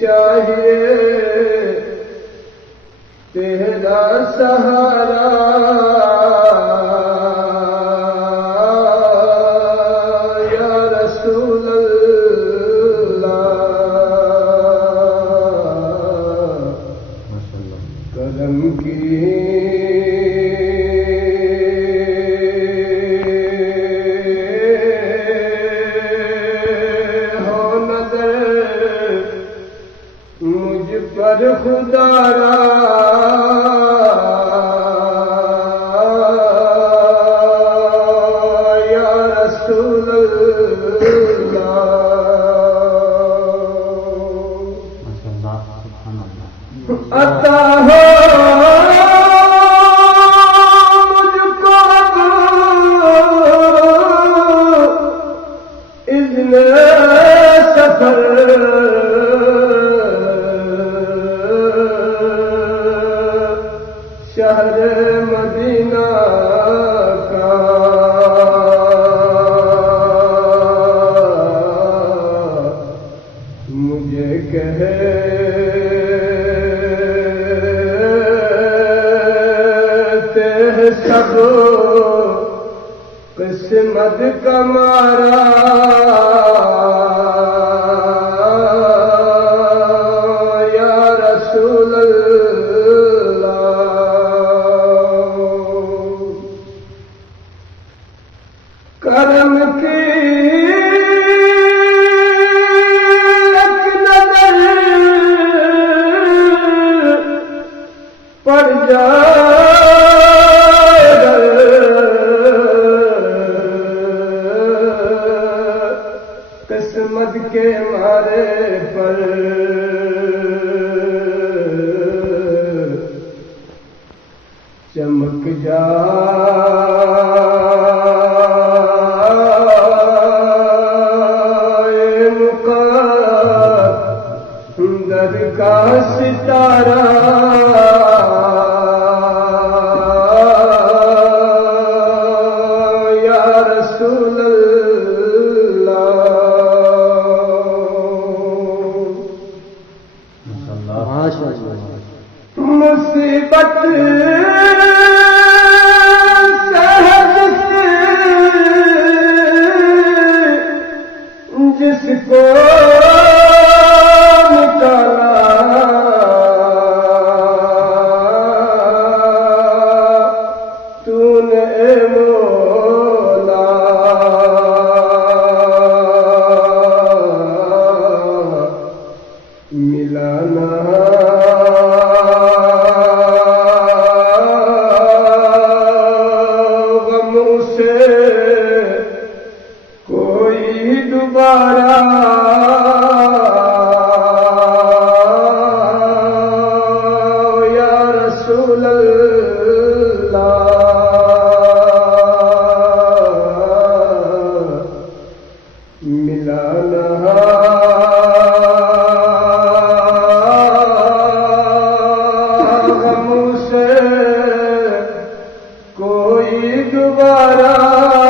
چاہیے تیرا سہارا یا رسول اللہ، کرم کی پر خدا را یا رسول اللہ، عطا ہو مجھ کو اذن سفر، شہر مدینہ کا مجھے کہتے ہیں سب قسمت کا مارا یا رسول کرم کی ایک نظر پڑ جائے، قسمت کے مارے پر چمک در کا ستارہ یا رسول اللہ، مصیبت جس کو ملانا غم سے کوئی دوبارہ یا رسول اللہ، ملانا کوئی دوبارہ